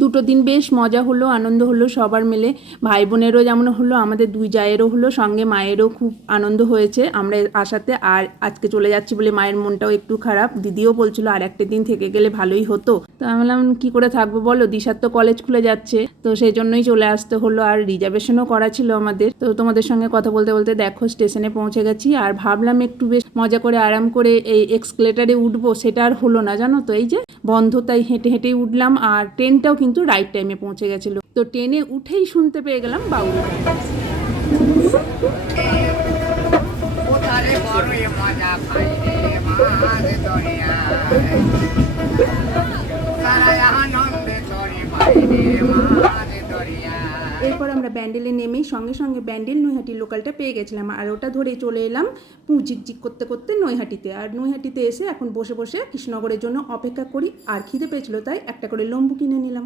দুটো দিন বেশ মজা হলো, আনন্দ হলো সবার মিলে। ভাই বোনেরও যেমন হলো, আমাদের দুই জায়েরও হলো, সঙ্গে মায়েরও খুব আনন্দ হয়েছে আমরা আসাতে। আর আজকে চলে যাচ্ছি বলে মায়ের মনটাও একটু খারাপ। দিদিও বলছিল আর একটা দিন থেকে গেলে ভালোই হতো। তো আমি বললাম কী করে থাকবো বলো, দিশার তো কলেজ খুলে যাচ্ছে, তো সেই জন্যই চলে আসতে হলো। আর রিজার্ভেশনও করা ছিল আমাদের। তো তোমাদের সঙ্গে কথা বলতে বলতে দেখো স্টেশনে পৌঁছে গেছি। আর ভাবলাম একটু বেশ মজা করে আরাম করে এই এক্সকেলেটারে উঠবো, সেটা আর হলো না জানো তো। এই যে বন্ধ, তাই হেঁটে হেঁটেই উঠলাম। আর ট্রেনটাও কিন্তু রাইট টাইমে পৌঁছে গেছিলো। তো ট্রেনে উঠেই শুনতে পেয়ে গেলাম বাউল গান। এরপর আমরা ব্যান্ডেলে নেমেই সঙ্গে সঙ্গে ব্যান্ডেল নৈহাটি লোকালটা পেয়ে গেছিলাম। আর ওটা ধরেই চলে এলাম ঝিকঝিক করতে করতে নৈহাটিতে। আর নৈহাটিতে এসে এখন বসে বসে কৃষ্ণনগরের জন্য অপেক্ষা করি। আর খিদে পেয়েছিল তাই একটা করে লম্বু কিনে নিলাম।